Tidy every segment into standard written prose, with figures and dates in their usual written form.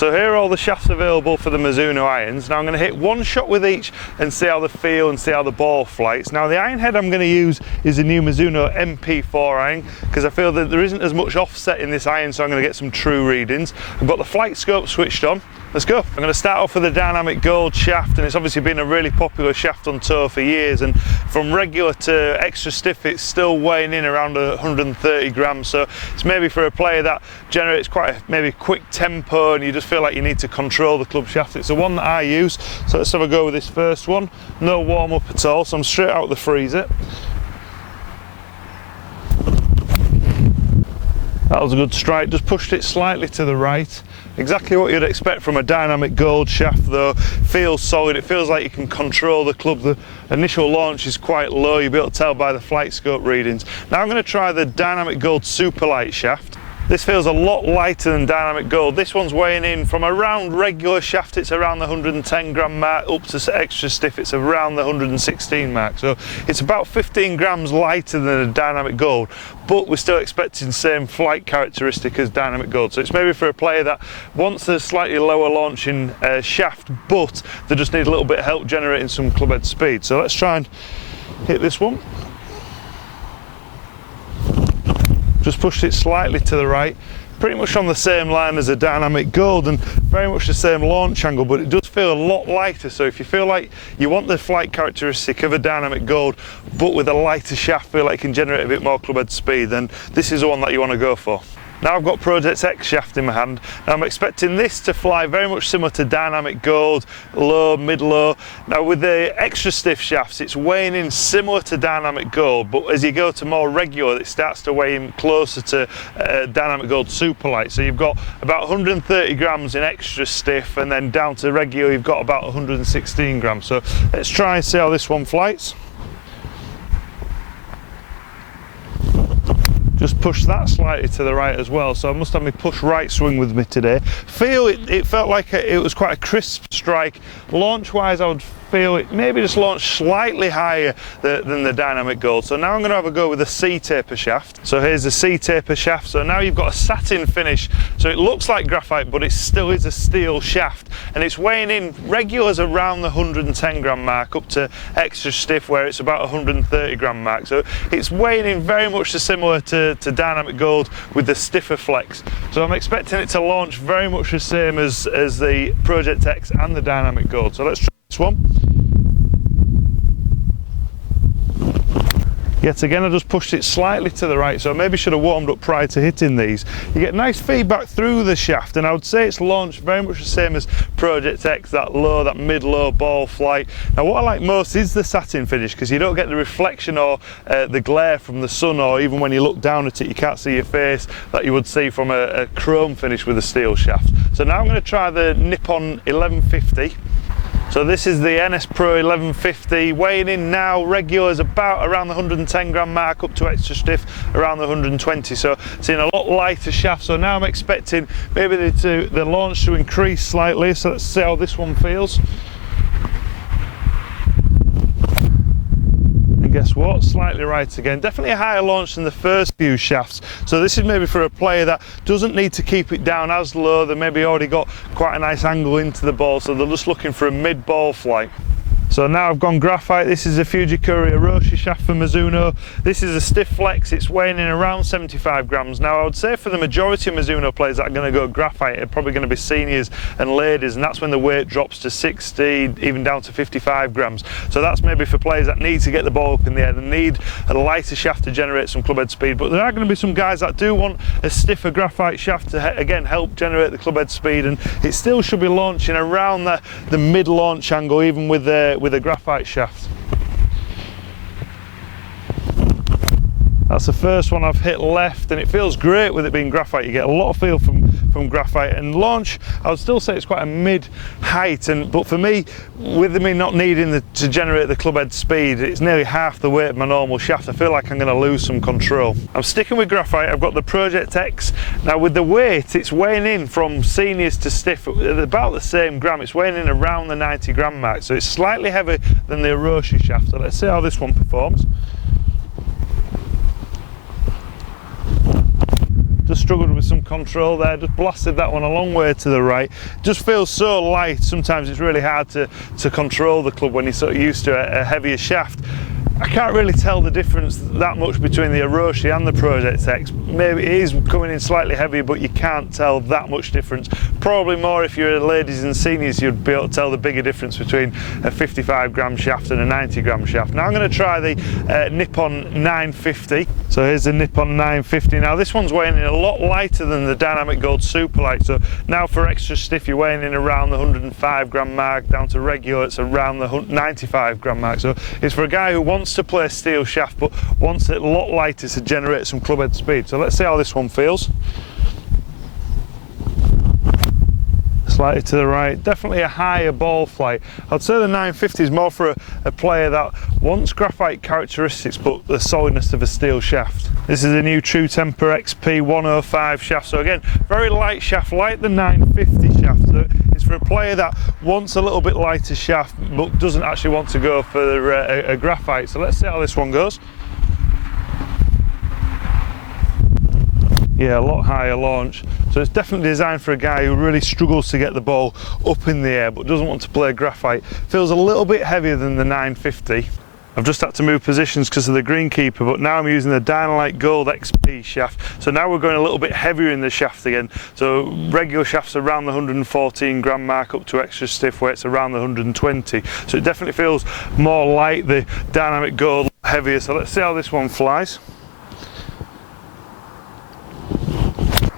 So here are all the shafts available for the Mizuno irons. Now I'm going to hit one shot with each and see how they feel and see how the ball flights. Now the iron head I'm going to use is a new Mizuno MP4 iron because I feel that there isn't as much offset in this iron, so I'm going to get some true readings. I've got the flight scope switched on. Let's go. I'm going to start off with the dynamic gold shaft, and it's obviously been a really popular shaft on tour for years, and from regular to extra stiff it's still weighing in around 130 grams, so it's maybe for a player that generates quite a maybe quick tempo and you just feel like you need to control the club shaft. It's the one that I use, so let's have a go with this first one. No warm up at all, so I'm straight out of the freezer. That was a good strike, just pushed it slightly to the right. Exactly what you'd expect from a dynamic gold shaft though. Feels solid, it feels like you can control the club. The initial launch is quite low, you'll be able to tell by the flight scope readings. Now I'm going to try the dynamic gold super light shaft. This feels a lot lighter than dynamic gold. This one's weighing in from around regular shaft, it's around the 110 gram mark, up to extra stiff, it's around the 116 mark. So it's about 15 grams lighter than a dynamic gold, but we're still expecting the same flight characteristic as dynamic gold. So it's maybe for a player that wants a slightly lower launching shaft, but they just need a little bit of help generating some club head speed. So let's try and hit this one. Just pushed it slightly to the right, pretty much on the same line as a dynamic gold and very much the same launch angle, but it does feel a lot lighter. So if you feel like you want the flight characteristic of a dynamic gold but with a lighter shaft, feel like you can generate a bit more club head speed, then this is the one that you want to go for. Now I've got Project X shaft in my hand. Now I'm expecting this to fly very much similar to dynamic gold, low, mid-low. Now with the extra stiff shafts, it's weighing in similar to dynamic gold, but as you go to more regular, it starts to weigh in closer to dynamic gold super light. So you've got about 130 grams in extra stiff, and then down to regular you've got about 116 grams. So let's try and see how this one flights. Just push that slightly to the right as well, so I must have my push right swing with me today. It felt like it was quite a crisp strike. Launch wise I would feel it maybe just launched slightly higher than the dynamic gold. So now I'm going to have a go with a C-taper shaft. So here's the C-taper shaft. So now you've got a satin finish, so it looks like graphite but it still is a steel shaft, and it's weighing in regulars around the 110 gram mark up to extra stiff where it's about 130 gram mark. So it's weighing in very much similar to dynamic gold with the stiffer flex. So I'm expecting it to launch very much the same as the Project X and the dynamic gold. So let's try this one. Yet again I just pushed it slightly to the right, so I maybe should have warmed up prior to hitting these. You get nice feedback through the shaft, and I would say it's launched very much the same as Project X, that low, that mid-low ball flight. Now what I like most is the satin finish, because you don't get the reflection or the glare from the sun, or even when you look down at it you can't see your face that you would see from a chrome finish with a steel shaft. So now I'm going to try the Nippon 1150. So this is the NS Pro 1150, weighing in now regular is about around the 110 gram mark, up to extra stiff around the 120, so seeing a lot lighter shaft. So now I'm expecting maybe the launch to increase slightly, so let's see how this one feels. And guess what, slightly right again. Definitely a higher launch than the first few shafts, so this is maybe for a player that doesn't need to keep it down as low. They maybe already got quite a nice angle into the ball, so they're just looking for a mid ball flight. So now I've gone graphite. This is a Fujikura Hiroshi shaft for Mizuno. This is a stiff flex, it's weighing in around 75 grams. Now I would say for the majority of Mizuno players that are going to go graphite are probably going to be seniors and ladies, and that's when the weight drops to 60, even down to 55 grams. So that's maybe for players that need to get the ball up in the air, they need a lighter shaft to generate some club head speed. But there are going to be some guys that do want a stiffer graphite shaft to again help generate the club head speed, and it still should be launching around the mid launch angle even with a graphite shaft. That's the first one I've hit left, and it feels great with it being graphite. You get a lot of feel from graphite, and launch I would still say it's quite a mid height, but for me, with me not needing to generate the club head speed, it's nearly half the weight of my normal shaft. I feel like I'm going to lose some control. I'm sticking with graphite. I've got the Project X. Now with the weight, it's weighing in from seniors to stiff at about the same gram. It's weighing in around the 90 gram mark, so it's slightly heavier than the Hiroshi shaft. So let's see how this one performs. just struggled with some control there, just blasted that one a long way to the right. Just feels so light, sometimes it's really hard to control the club when you're sort of used to a heavier shaft. I can't really tell the difference that much between the Hiroshi and the Project X. Maybe it is coming in slightly heavier, but you can't tell that much difference. Probably more if you're ladies and seniors, you'd be able to tell the bigger difference between a 55 gram shaft and a 90 gram shaft. Now I'm going to try the Nippon 950. So here's the Nippon 950. Now this one's weighing in a lot lighter than the Dynamic Gold Superlight. So now for extra stiff, you're weighing in around the 105 gram mark, down to regular, it's around the 95 gram mark. So it's for a guy who wants to play steel shaft but wants it a lot lighter to generate some club head speed. So let's see how this one feels. Slightly to the right, definitely a higher ball flight. I'd say the 950 is more for a player that wants graphite characteristics but the solidness of a steel shaft. This is a new True Temper XP 105 shaft, so again, very light shaft, like the 950 shaft. So it's for a player that wants a little bit lighter shaft but doesn't actually want to go for a graphite. So let's see how this one goes. Yeah, a lot higher launch. So it's definitely designed for a guy who really struggles to get the ball up in the air but doesn't want to play graphite. Feels a little bit heavier than the 950. I've just had to move positions because of the greenkeeper, but now I'm using the Dynamic Gold XP shaft. So now we're going a little bit heavier in the shaft again. So regular shafts around the 114 gram mark, up to extra stiff weights around the 120. So it definitely feels more like the Dynamic Gold, heavier. So let's see how this one flies.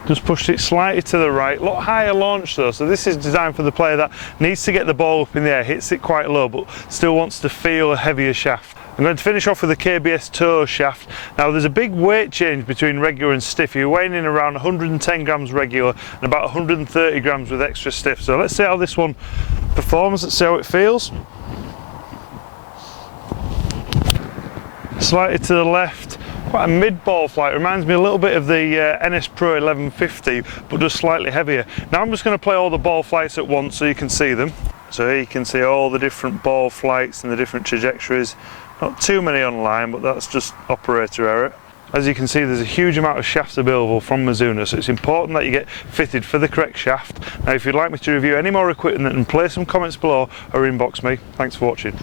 Just pushed it slightly to the right, a lot higher launch though, so this is designed for the player that needs to get the ball up in the air, hits it quite low but still wants to feel a heavier shaft. I'm going to finish off with the KBS toe shaft. Now there's a big weight change between regular and stiff. You're weighing in around 110 grams regular and about 130 grams with extra stiff. So let's see how this one performs, let's see how it feels. Slightly to the left. Quite a mid-ball flight, reminds me a little bit of the NS Pro 1150 but just slightly heavier. Now I'm just going to play all the ball flights at once so you can see them. So here you can see all the different ball flights and the different trajectories. Not too many online, but that's just operator error. As you can see, there's a huge amount of shafts available from Mizuno, so it's important that you get fitted for the correct shaft. Now if you'd like me to review any more equipment, then place some comments below or inbox me. Thanks for watching.